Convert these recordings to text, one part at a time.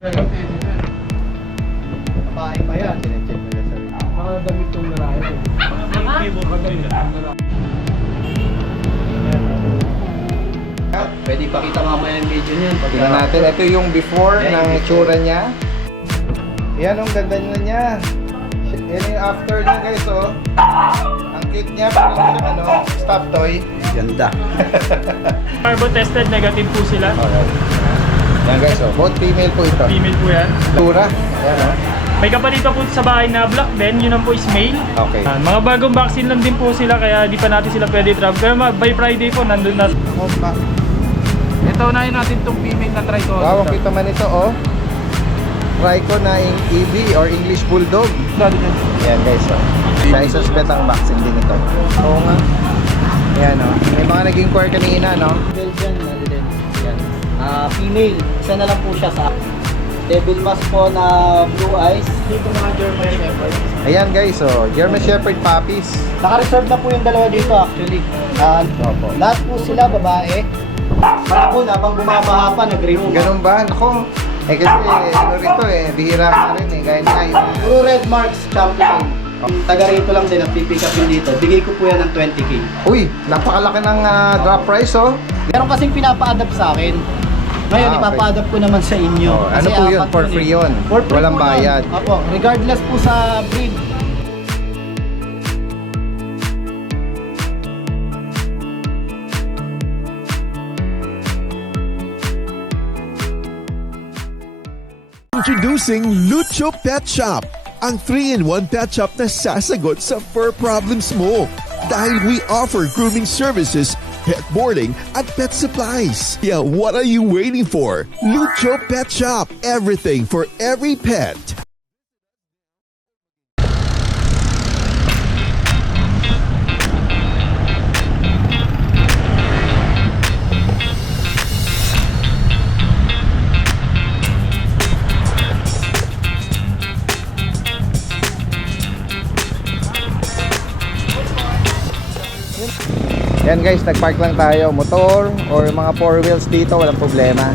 Babae pa yan. Sinecheck nila sa Mga damit yung lalaki. Pwede ipakita mamaya yung video niyan. Tingnan natin. Ito yung before ng itsura niya. Yan, ang ganda niya. Yan yung after niya, guys, oh. Ang cute niya, parang siyang stuffed toy. Ganda. Carbo tested, negative po sila. Alright. Yan, guys, oh. Both female po ito. Female po yan. Tura. Yan, oh. May kapalit pa po sa bahay na black din, yun ang po is male. Okay. Mga bagong vaccine lang din po sila, kaya di pa natin sila pwede travel. Pero by Friday po, nandun na. Ito unahin natin itong female na try ko. Wow, kita man ito, oh. Trico na yung EB or English Bulldog. Yan, guys, oh. May suspect ang vaccine din ito. Oo nga. Yan, oh. May mga nag-inquire kanina, no? Belgian na din. Yan. Female. Isa na lang po siya sa Devil Mask po na blue eyes. Dito mga German Shepherd. Ayan, guys, oh. German Shepherd puppies. Naka-reserve na po yung dalawa dito actually. Lahat po sila babae. Malapon habang bumabaha pa, nag-remove. Ganun ba? Ako. Eh kasi ano rito bihira ka rin gaya niya yung... Puro red marks champion. Taga rito lang din at pipick up yun dito. Bigay ko po yan ng 20k. Uy, napakalaki ng drop price, oh. Meron kasing pinapa-adapt sa akin. Ngayon, okay. ipapa-adapt ko naman sa inyo. Oh, ano Kasi po yun? apat For free yun? For free Walang po yun. bayad? Opo, regardless po sa breed. Introducing Lucho Pet Shop, ang 3-in-1 pet shop na sasagot sa fur problems mo. Dahil we offer grooming services, pet boarding, at pet supplies. Yeah, what are you waiting for? Lucho Pet Shop, everything for every pet. Yan, guys, nagpark lang tayo. Motor or mga 4 wheels dito, walang problema.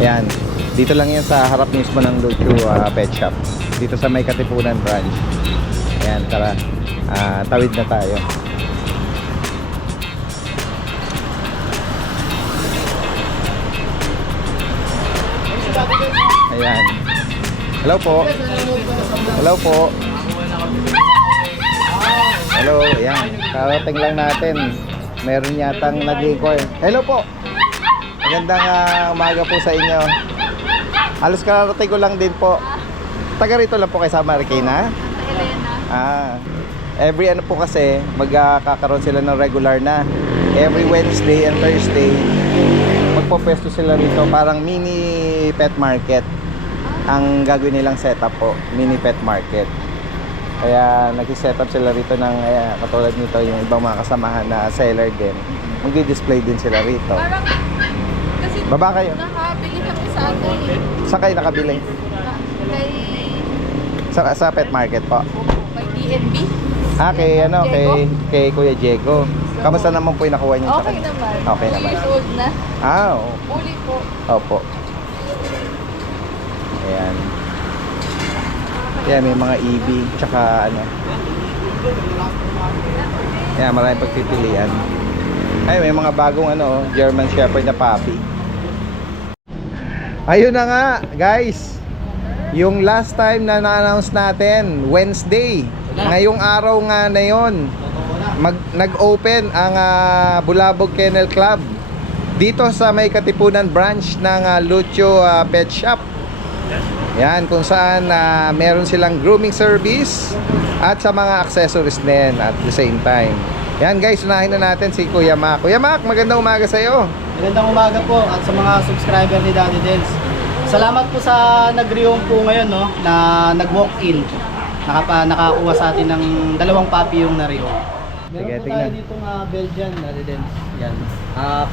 Ayan. Dito lang yan sa harap mismo ng Lucho Pet Shop. Dito sa may Katipunan branch. Ayan, tara. Tawid na tayo. Ayan. Hello po. Hello po. Hello, ayan. Karating lang natin. Meron yatang nag-inquire. Hello po. Magandang umaga po sa inyo. Halos kararating ko lang din po. Taga rito lang po kay sa Marikina? Elena. Every ano po kasi, magkakaroon sila ng regular na. Every Wednesday and Thursday, magpo-pwesto sila rito. Parang mini pet market. Ang gagawin nilang setup po, mini pet market. Kaya nag-set up sila rito ng katulad nito yung ibang mga kasamahan na seller din. Magdi-display din sila rito. Parang kasi Baba kayo. nakabili kami sa ano eh. Saan kayo nakabili? Sa pet market po. Kay DNB. Kay ano, kay Kuya Diego. Kamusta naman po yung nakuha niyo sa Okay kanya? naman. Okay 2 naman. years old na. Oo. Uli po. Opo. Ayan. Ayan, may mga EB, tsaka ano. Ayan, maraming pagpipilian. Ay, may mga bagong ano, German Shepherd na puppy. Ayun na nga, guys. Yung last time na na-announce natin, Wednesday. Ngayong araw nga na yon, nag-open ang Bulabog Kennel Club dito sa may Katipunan branch ng Lucho Pet Shop. Yan, kung saan meron silang grooming service at sa mga accessories din at the same time. Yan, guys, unahin na natin si Kuya Mac. Kuya Mac, magandang umaga sa iyo. Magandang umaga po at sa mga subscriber ni Daddy Dels. Salamat po sa nag-rehome po ngayon, no, na nag-walk-in. Nakakuha sa atin ng 2 puppy yung na-rehome. Sige, Meron po tingnan. tayo dito Belgian Daddy Dels. Yan.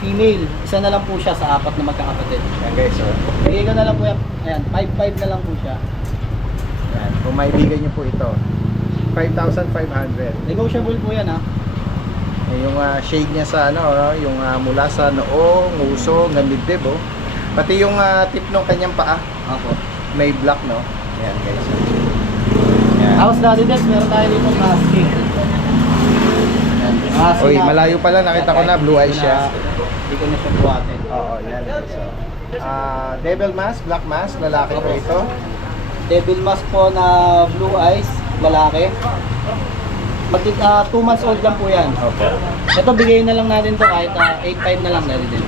Female. Isa na lang po siya sa 4 na magkakapatid. Yan, guys, oh. Bigay ko na lang po yan. Ayan, 5-5 na lang po siya. Yan, kung maibigan nyo po ito, 5,500. Negotiable po yan, ha. Yung shade niya sa ano, yung mula sa noo, nguso, hanggang dibdib, oh. Pati yung tip ng kanyang paa. Ako. may black, no? Ayan guys. Ayan. Tapos Daddy Des, meron tayo dito husky. Yan, husky Uy, na- malayo pala, nakita ko na, blue eyes siya. Hindi ko na siya buhatin. Oo, yan guys. So, devil mask, black mask, lalaki po ito. Devil mask po na blue eyes, lalaki. 2 months old lang po yan. Opo. Ito, bigay na lang natin to kahit 8.5 na lang Daddy Des.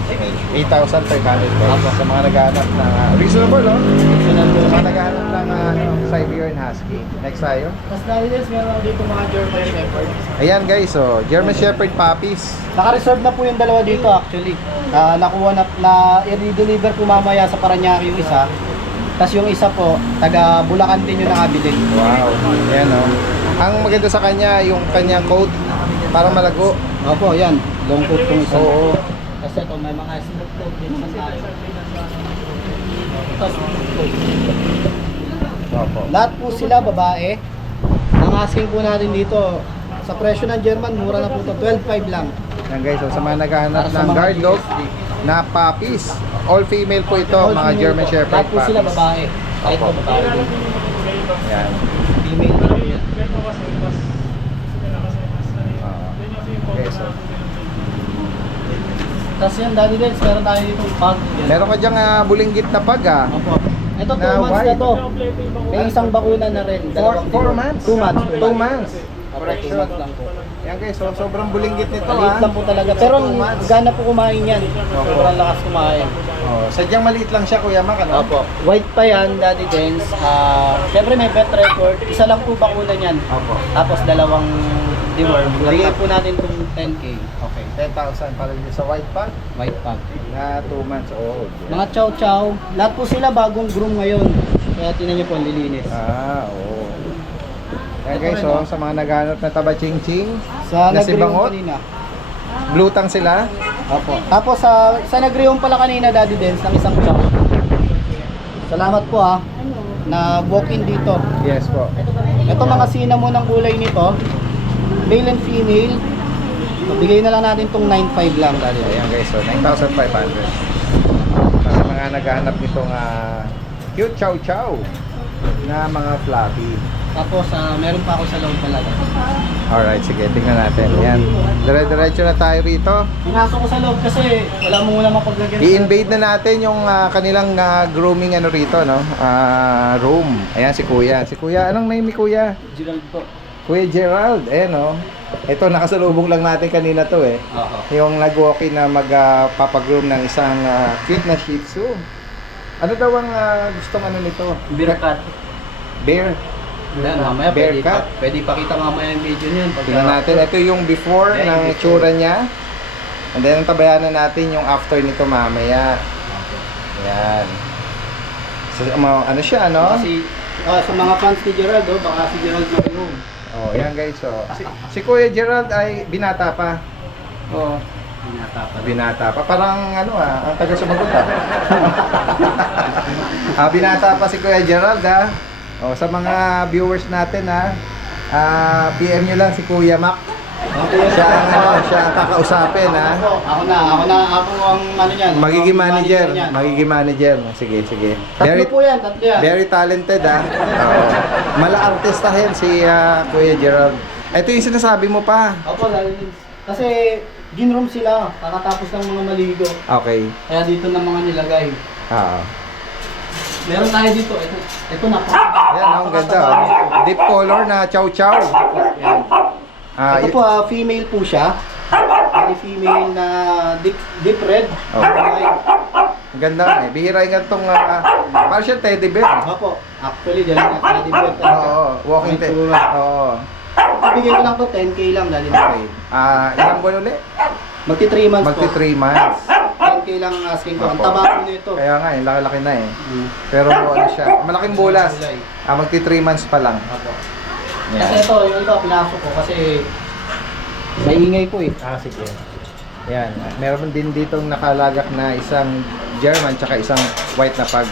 8,500 po. Sa mga naghahanap ng reasonable, no? Sa mga naghahanap ng Siberian Husky. Next tayo. Tapos Daddy Des, meron ako dito mga German Shepherd. Ayan guys, so German Shepherd puppies. Naka-reserve na po yung dalawa dito actually. Nakuha na i-deliver po mamaya sa Parañaque yung isa. Tapos yung isa po, taga Bulacan din yung nakabili. Wow. Ayan, oh. Ang maganda sa kanya, yung kanyang coat, parang malago. Opo, yan. Long coat po isa. Oo. Kasi ito, may mga smooth coat din naman tayo. Ito, smooth coat. Opo. Lahat po sila babae. Ang asking po natin dito, sa presyo ng German, mura na po ito. 12.5 lang. Yan guys, so sa mga naghahanap Para sa ng mga guard dog GSD. na puppies, all female po ito, All mga female German po. Shepherd Lahat po sila puppies. babae. Kahit Opo. po babae din. Yan. Female din po yan. Okay, so Tapos yan, Daddy Dens, meron tayo dito pag. meron ka dyang bulinggit na pag Opo. Ito, 2 Na months na white. to. May isang bakuna na rin. 4 months? 2 months. 2 months. Correction. 2 months lang po. Yan guys, so sobrang bulinggit nito Maliit lang po talaga. Pero 2 months. gana po kumain yan. Sobrang lakas kumain. Oh, sadyang maliit lang siya Kuya Mac, ano? Opo. White pa yan, Daddy Dens. Siyempre may vet record. Isa lang po bakuna niyan. Opo. Tapos dalawang deworm. Bigay po natin itong 10K. Okay, 10,000 para dito sa white pug White pug. na 2 months old. Mga chow chow. Lahat po sila bagong groom ngayon. Kaya tinan niyo po, ang lilinis. Oo. Yan guys, so sa mga naghanap na taba ching ching, Sa na si nag-rehome Bangot, kanina. blue tang sila. Opo. Tapos sa nag-rehome pala kanina, Daddy Dens, ng isang chow. Salamat po na walk-in dito. Yes po. Ito mga cinnamon ang kulay nito. Male and female. Bigay na lang natin itong 9.5 lang, Daddy Dens. Ayan guys, so 9,500. Sa mga naghahanap nitong cute chow chow na mga fluffy. Tapos meron pa ako sa loob talaga. Alright, sige, tingnan natin. Ayan, dire-diretso na tayo rito. Pinasok ko sa loob kasi wala mo muna mapaglagyan. I-invade na natin yung kanilang grooming ano rito, no? Room. Ayan si Kuya. Si Kuya, anong name ni Kuya? Gerald po. Kuya Gerald. Ayan, no? Ito, nakasalubong lang natin kanina to eh. Oo. Yung nag-walk-in na magpapagroom ng isang cute na Shih Tzu. Ano daw ang gustong ano nito? Beer cut. Bear. Yan, mamaya Bear cut. pwede ipakita mamaya yung video niyan. Tingnan natin. Ito yung before Ayan, ng yung itsura niya. And then, tabayanan natin yung after nito mamaya. Ayan. So, ano siya, no? Kasi sa mga fans ni Gerald, baka si Gerald mag-room. Oh, yan guys. So, si Kuya Gerald ay binata pa. Oo. Binata pa. Binata pa. Parang ano ang taga sumagot binata pa si Kuya Gerald Oh, sa mga viewers natin PM nyo lang si Kuya Mac. Siya ang kakausapin Ako ang ano niyan. Magiging Ako ang manager. niyan. Magiging manager. Sige, sige. Tatlo po yan, tatlo yan. Very talented Mala-artistahin si Kuya Gerald. Ito yung sinasabi mo pa. Opo, kasi ginroom sila, kakatapos ng mga maligo. Okay. Kaya dito na mga nilagay. Meron tayo dito, ito na. Ayan, ang ganda. Deep color na chow chow. Yan. Ito po, female po siya. Very female na deep red. Okay. Ang ganda eh. Bihira yung gantong parang siya teddy bear. Opo, actually, dahil nga teddy bear talaga. Oo, walking teddy. Oo. Ibigay ko lang to 10K lang dahil Okay. Ilang buwan ulit? magti 3 months Magti po. 3 months. 10K lang ang asking ko. Ang Opo. taba po nito. Kaya nga eh, laki-laki na eh. Pero ano siya, malaking bulas. Magti 3 months pa lang. Opo. Yan. Kasi ito, yung iba pinasok ko kasi maingay po eh. Sige. Yan. Meron din ditong nakalagak na isang German tsaka isang white na pug.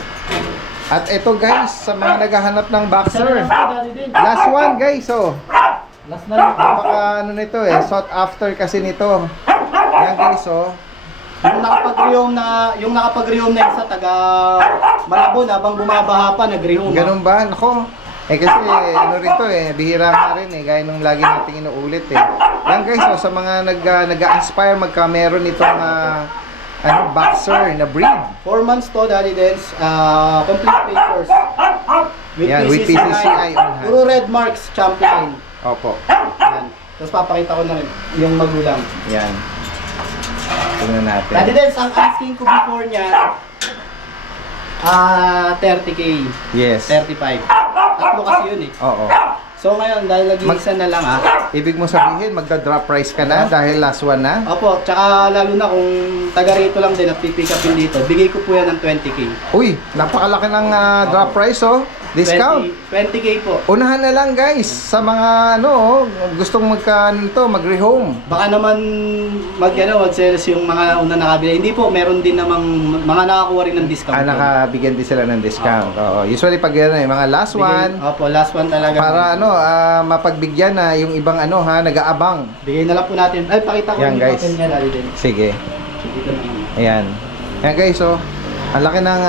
At ito guys, sa mga naghahanap ng boxer. Last one guys, Last na lang. Baka ano nito sought after kasi nito. Yan guys, Yung nakapag-rehome na isa taga Malabon habang bumabaha pa nag-rehome. Ganun ba? Nako. Eh kasi ano rito bihira nga rin gaya nung lagi nating inuulit Yan guys, sa mga nag-aspire magka-meron itong boxer na breed. 4 months to, Daddy Dens. Complete papers. Yan, with PCCI on hand. Puro red marks, champion. Opo. Yan. Tapos papakita ko na rin yung magulang. Yan. Tingnan natin. Daddy Dens, ang asking ko before niya, 30K. Yes. 35. Tatlo kasi yun Oo. So ngayon, dahil nag-iisa na lang Ibig mo sabihin, magda-drop price ka na dahil last one na? Opo, tsaka lalo na kung taga rito lang din at pipick upin dito, bigay ko po yan ng 20K. Uy, napakalaki ng drop price Discount. 20K po. Unahan na lang guys sa mga gustong mag-rehome. Baka naman mag-sales yung mga una nakabili. Hindi po, meron din namang mga nakakuha rin ng discount. Nakabigyan din sila ng discount. Oo. Usually pag mga last one, Opo, last one talaga. para mapagbigyan na yung ibang nag-aabang. Bigay na lang po natin. Ay, pakita ko Yan, yung guys. papel niya dali din. Sige. Dito na. Ayan. Ayan guys, ang laki ng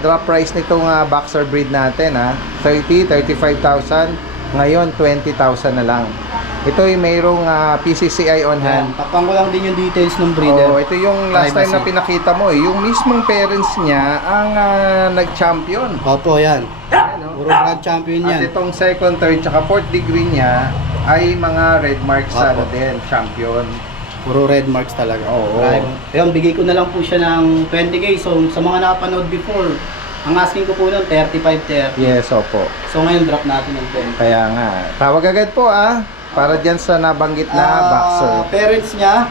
drop price nitong boxer breed natin 30, 35,000. Ngayon 20,000 na lang. Ito ay mayroong PCCI on hand. Takpan ko lang din yung details ng breeder. Oh, ito yung last time na Privacy. pinakita mo yung mismong parents niya ang nag-champion. Opo, yan. Puro brand champion At yan. itong second, third, tsaka fourth degree niya ay mga red marks Opo. din, champion. Puro red marks talaga. Oo. Ayun, bigay ko na lang po siya ng 20K. So, sa mga nakapanood before, ang asking ko po nun, 35-30. Yes, opo. So, ngayon drop natin ng 20. Kaya nga, tawag agad po para dyan sa nabanggit na boxer. Parents niya.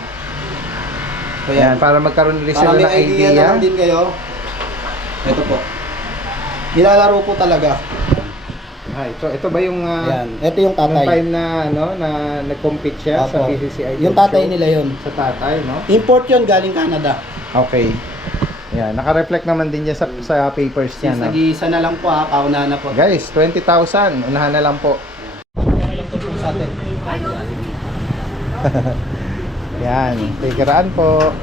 So, Yan, para magkaroon rin para sila may ng idea idea. naman din kayo. Ito po. Nilalaro po talaga. Ito ba yung Yan. Ito yung yung tatay. time na na nag-compete siya sa Opo. PCCI? Yung Talk tatay Show? nila yun. Sa tatay, no? Import yun galing Canada. Okay. Yan, naka-reflect naman din niya sa papers niya, Since no? nag-iisa na lang po kauna na po. Guys, 20,000. Unahan na lang po. Ito po sa atin. Yan, tikeraan po.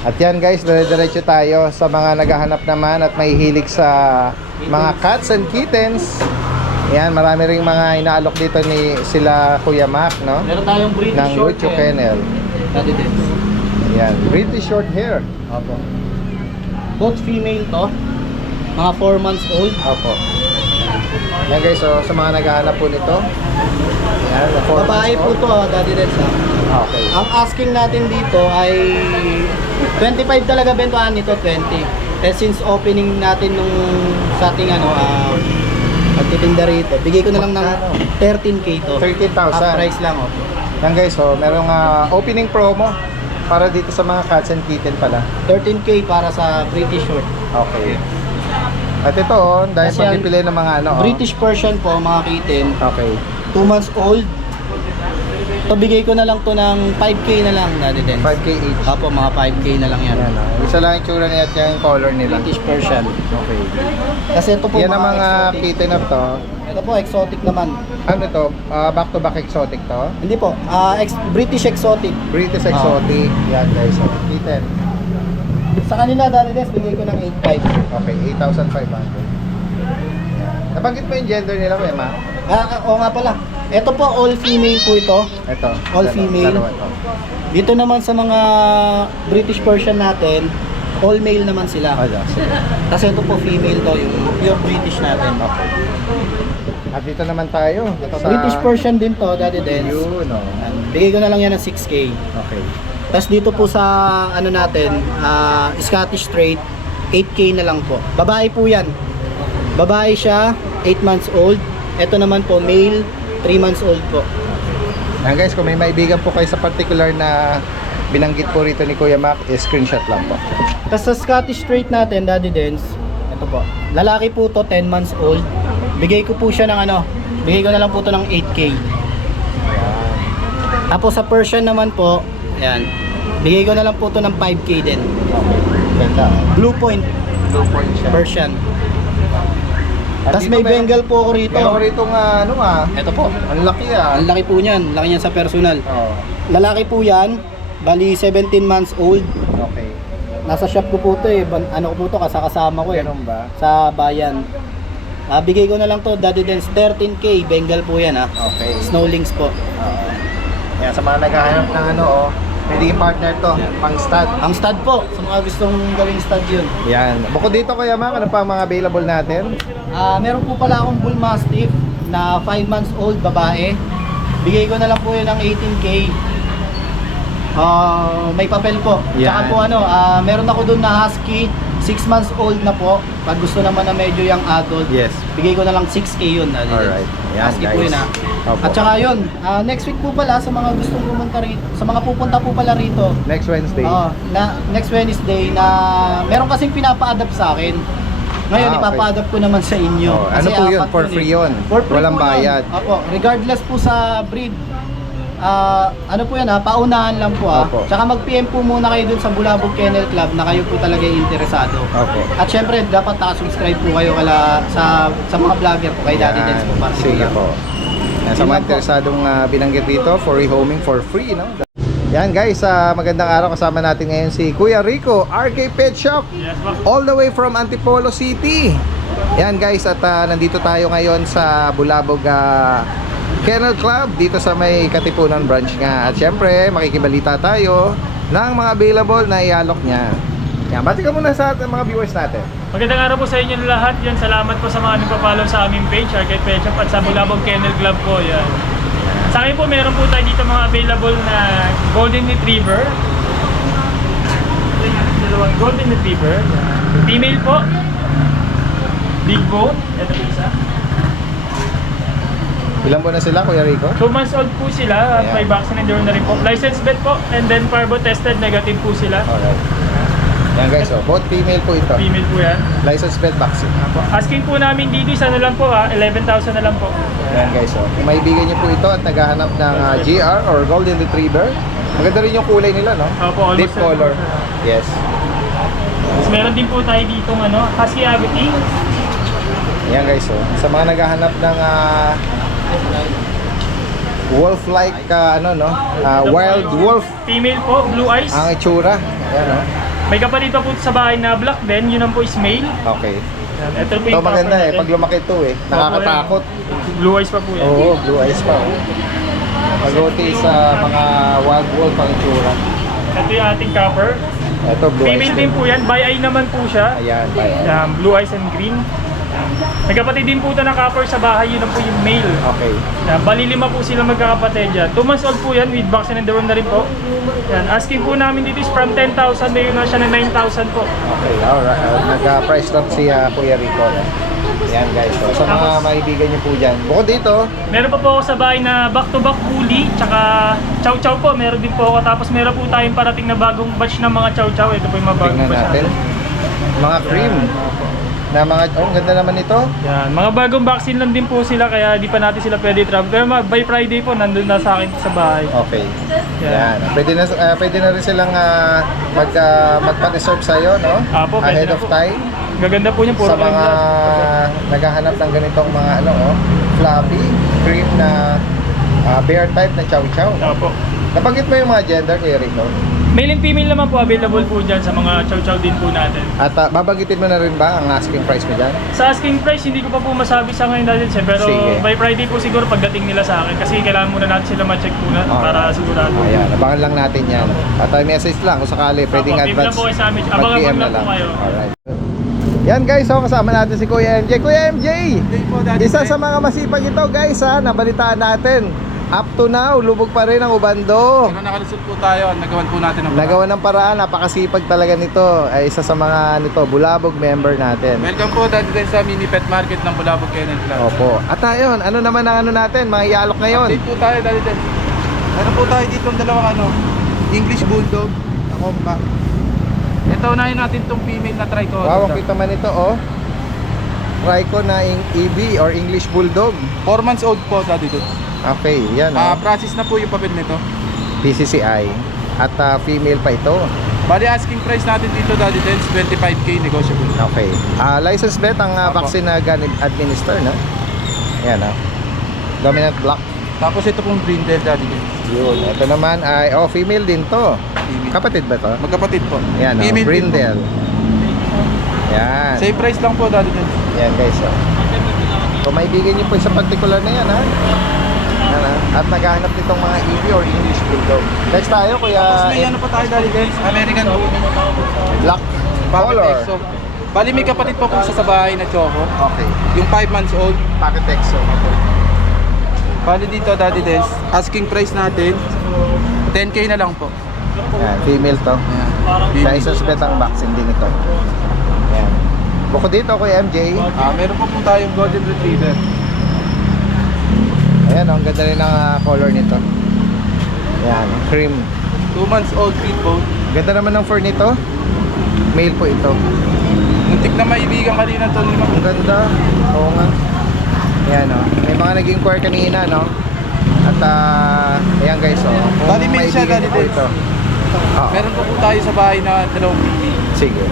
At yan guys, dire-diretso tayo sa mga naghahanap naman at may hilig sa mga cats and kittens. Yan, marami ring mga inaalok dito ni sila Kuya Mac, no? Meron tayong British Ng short Lucho hair. Kennel. Daddy Dens. Yan, British short hair. Opo. Both female to. Mga 4 months old. Opo. Yan guys, so sa mga naghahanap po nito. Yan, the 4 Babae months po old. to, Daddy Dens. Okay. Ang asking natin dito ay 25 talaga bentuhan nito, 20. Eh since opening natin nung sa ating pagtitinda rito, bigay ko na lang ng 13K to. 13,000. Half price lang, opo. Yan guys, so merong opening promo para dito sa mga cats and kitten pala. 13K para sa British short. Okay. At ito dahil Kasi ang pagpipili ng mga British Persian po, mga kitten, Okay. 2 months old. So bigay ko na lang to ng 5K na lang, Daddy Dens. 5K each. Opo, mga 5K na lang yan. Yan, Isa lang yung tsura niya at yung color nila. British Persian. Okay. Kasi ito po Yan ang mga exotic. kitten na to. Ito po, exotic naman. Ano to? Back to back exotic to? Hindi po, British exotic. British exotic. Yan guys, kitten. Sa kanila, Daddy Dens, bigay ko ng 8.5. Okay, 8,500. Nabanggit mo yung gender nila, Wema? Oo nga pala. Ito po, all female po ito. Ito. All female. Dalawa to. Dito naman sa mga British Persian natin, all male naman sila. Sige. Kasi ito po female to, yung pure British natin. Okay. At dito naman tayo. British Persian din to, Daddy Dens. Yun, no? Bigay ko na lang yan ng 6K. Okay. Tapos dito po sa natin, Scottish Straight, 8K na lang po. Babae po yan. Babae siya, 8 months old. Ito naman po, male, 3 months old po. Yan guys, kung may maibigan po kayo sa particular na binanggit po rito ni Kuya Mac, screenshot lang po. Tapos sa Scottish Straight natin, Daddy Dens, ito po. Lalaki po to, 10 months old. Bigay ko po siya ng bigay ko na lang po to ng 8K. Tapos sa Persian naman po, ayan, bigay ko na lang po to ng 5K din. Ganda. Blue Point, Blue point siya. Persian. At Tapos dito may Bengal po ako rito. Meron rito nga, Ito po. ang laki Ang laki po niyan. Laki niyan sa personal. Oh. Lalaki po yan. Bali 17 months old. Okay. Nasa shop ko po to eh. Ano ko po to, kasama ko eh. Ganun ba? Sa bayan. Bigay ko na lang to, Daddy Dens, 13K. Bengal po yan Okay. Snowlings po. Yan, sa mga naghahanap ng ano, pwede yung partner to, pang stud. Ang stud po, sa mga gustong gawing stud yun. Yan. Bukod dito Kuya Mac, ano pa ang mga available natin? Meron po pala akong Bull Mastiff na 5 months old babae. Bigay ko na lang po yun ng 18K. May papel po. Tsaka Yan. po meron ako dun na Husky, 6 months old na po. Pag gusto naman na medyo young adult, Yes. bigay ko na lang 6K yun. Alright. Yan, Husky po guys. yun Opo. At saka yun, next week po pala sa mga gustong pumunta rito, sa mga pupunta po pala rito. Next Wednesday. Next Wednesday na meron kasing pinapa-adapt sa akin. Ngayon, Okay. ipapa-adapt ko naman sa inyo. Ano Kasi po yun? apat For yun free eh. yun? For free Walang po yun. bayad? Opo, regardless po sa breed. Ano po yan paunahan lang po Opo. Tsaka mag-PM po muna kayo dun sa Bulabog Kennel Club na kayo po talaga interesado. Opo. At syempre, dapat subscribe po kayo sa mga vlogger po, kay Daddy Dens po. Para Sige sigurado. po. Yan, sa Yun mga lang po. interesadong binanggit dito, for rehoming for free, no? Yan guys, magandang araw, kasama natin ngayon si Kuya Rico, RK Pet Shop, Yes, po. all the way from Antipolo City. Yan guys, at nandito tayo ngayon sa Bulabog Kennel Club dito sa may Katipunan branch nga. At syempre, makikibalita tayo ng mga available na ialok niya. Yan, bati ka muna sa mga viewers natin. Magandang araw po sa inyo lahat. Yan, salamat po sa mga nagpa-follow sa aming page, Arcade Pet Shop, at sa Bulabog Kennel Club po. Yan. Sa akin po, meron po tayo dito mga available na Golden Retriever. Dalawang Golden Retriever. Female po. Big bone. Ito po isa. Ilan po na sila, Kuya Rico? 2 months old po sila. Ayan. May vaccine and na rin po. Licensed vet po. And then parvo tested, negative po sila. Alright. Yan guys, both female po ito. Female po yan. License pet vaccine. Asking po namin dito, isa na lang po 11,000 na lang po. Yan guys, kung maibigan niyo po ito at naghahanap ng GR or Golden Retriever, maganda rin yung kulay nila, no? Opo, almost Deep color. Yes. Tapos meron din po tayo dito Husky Agouti. Yan guys, sa mga naghahanap ng wolf-like, wild wolf, Female po, blue eyes. ang itsura. Yan, no? May kapatid pa po sa bahay na black din, yun ang po is male. Okay. Yan. Ito po Ito yung maganda cover natin. pag lumaki ito nakakatakot. Blue eyes pa po yan. Oo, blue eyes pa. Pag-uti sa mga wild wolf ang itsura. Ito yung ating copper. Ito, blue eyes Female din po yan, by eye naman po siya. Ayan, bayan. Yan, blue eyes and green. May kapatid din po ito na copper sa bahay, yun ang po yung male. Okay. Yan, bali 5 po sila magkakapatid yan. 2 months old po yan with vaccine and deworm na rin po. Yan, asking po namin dito is from 10,000, mayroon na siya na 9,000 po. Okay, alright. Nag-price drop si Kuya Rico. Yan guys. So, sa mga Tapos, maibigan niyo po dyan. Bukod dito, meron pa po ako sa bahay na back-to-back bully, tsaka chow-chow po, meron din po ako. Tapos meron po tayong parating na bagong batch ng mga chow-chow. Ito po yung mga bagong tingnan batch natin. Mga cream. Na mga, ang ganda naman ito. Yan, mga bagong vaccine lang din po sila, kaya di pa natin sila pwede travel. Pero by Friday po, nandun na sa akin sa bahay. Okay. Yan. Yan. Pwede na rin silang magpa-reserve sa'yo, no? Apo, pwede Ahead na of po. time. Gaganda po niya, puro Sa mga glass. naghahanap ng ganitong mga fluffy, cream na bear type na chow-chow. Opo. Nabanggit mo yung mga gender, Kuya Rico? Male and female naman po, available po dyan sa mga chow-chow din po natin. At babanggitin mo na rin ba ang asking price mo dyan? Sa asking price, hindi ko pa po masabi sa ngayon natin siya. Pero Sige. by Friday po siguro pagdating nila sa akin. Kasi kailangan muna natin sila ma-check muna para sigurado. Ayan, abangan lang natin yan. At message lang kung sakali, pwedeng Opo, PM advance. lang po kayo sa amin. Abang-abang lang po kayo. Alright. Yan guys, kasama natin si Kuya MJ. Kuya MJ! Isa sa mga masipag ito guys nabalitaan natin. Up to now, lubog pa rin ang ubando. Pero nakalusot po tayo, nagawan po natin ng Nagawa ng paraan, napakasipag talaga nito. Ay isa sa mga Bulabog member natin. Welcome po dati din sa mini pet market ng Bulabog Kennel Club. Opo. At ayun, ano naman ang natin, mga ialok ngayon? Update po tayo dati din. Meron po tayo dito ng dalawang English Bulldog na compact. Ito unahin natin itong female na tricorder. Wow, kita man ito Trico na EB or English Bulldog. 4 months old po dati din. Okay, yan Process na po yung papel nito. PCCI. At female pa ito. Bali asking price natin dito dati din 25k negotiable. Okay. License vet ang vaccine na administer, no? Yan Dominant black. Tapos ito pong brindle, Daddy Dens. Yun. Ito naman ay, female din to. Female. Kapatid ba to? Magkapatid po. Yan, Female din po. brindle. Yan. Same price lang po, Daddy Dens. Yan guys, Kung maibigan niyo po sa particular na yan, ha? Yan, ha? At naghahanap nitong mga EB or English Bulldog. Next tayo, Kuya. Tapos may ano pa tayo, Daddy Dens. American Bulldog. Black Pocket color. Exo. Bali may kapatid po sa bahay na choco. Okay. Yung 5 months old. Pocket Exo. Bali dito, Daddy Dens. Asking price natin, 10K na lang po. Yan, female to. Ayan. Sa isuspect ang vaccine din ito. Yan. Bukod dito, Kuya MJ. Meron pa po tayong Golden Retriever. Ayan, ang ganda rin ng color nito. Yan, cream. 2 months old people. Ganda naman ng fur nito. Male po ito. Muntik na maibigan kanina to ni Ma'am. Ang ganda. Oo nga. Ayan, May mga naging inquire kanina, no? At, ayan guys, Kung Bali, may siya, maibigan niyo po Daddy ito. Oo. Meron pa po tayo sa bahay na 2 baby. Sige.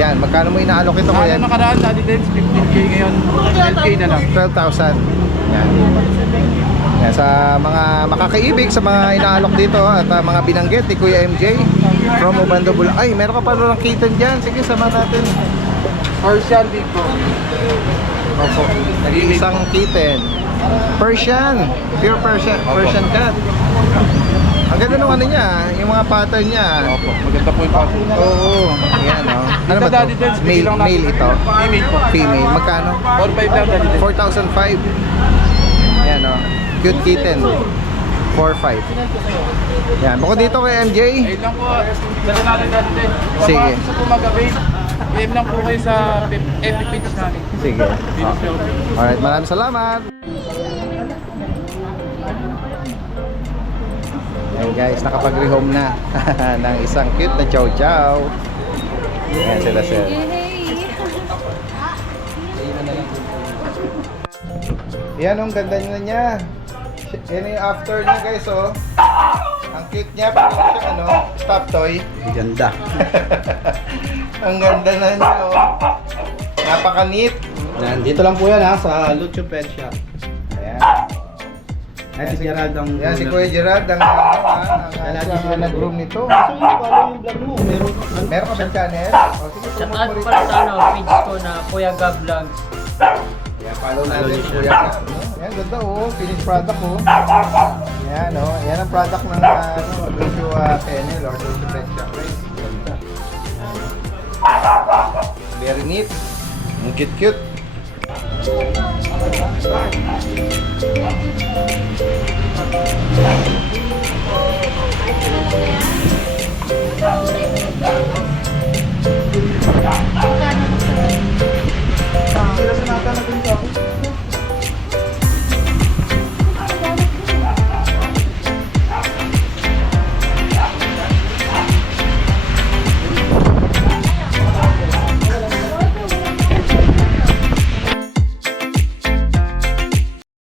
Yan, magkano mo inaalok ito, Kuya? Ano nakaraan, Daddy Dens, 15K ngayon. 12K na lang. 12,000. Yan. Yan, sa mga makakaibig, sa mga inaalok dito at mga binanggit ni Kuya MJ from Obando Bulacan. Ay, meron ka pa ng kitten dyan. Sige, sama natin. Persian big po. Opo. Isang kitten. Persian. Pure Persian cat. Ang ganda ng ano niya, yung mga pattern niya. Opo, maganda po yung pattern. Oo. Yan, Ano Dito, ba Daddy ito? Dens, bigyan lang Male natin. ito. Female po. Female. Magkano? 4-5 lang, Daddy Dens. 4,005. Yan, Cute kitten. 4,500. Yan. Bukod dito kay MJ. Ayun lang po, dala natin, Daddy Dens. Sige. Kung gusto po mag-avail, PM lang po kayo sa FB page natin. Sige. Alright, maraming salamat. Ayan guys, nakapag-rehome na ng isang cute na chow chow. Ayan sila sir. Yan ang ganda niya. Yan yung after niya guys Ang cute niya, parang siyang stop toy. Ganda. Ang ganda na niya Napaka-neat. Dito lang po yan sa Lucho Pet Shop. Ayan. Ay, si Gerald ang... Yan si Kuya Gerard ang nag-groom nito. Gusto mo follow yung vlog mo. Meron ka ba channel? O sige, Shout promote out mo rin. pala sa page ko na Kuya Gab Vlogs. Yan, follow natin si Kuya Gab. Yan, ganda finished product Yan yan ang product ng Lucio Kennel or Lucio Pet Shop. Ganda. Very neat. Ang cute.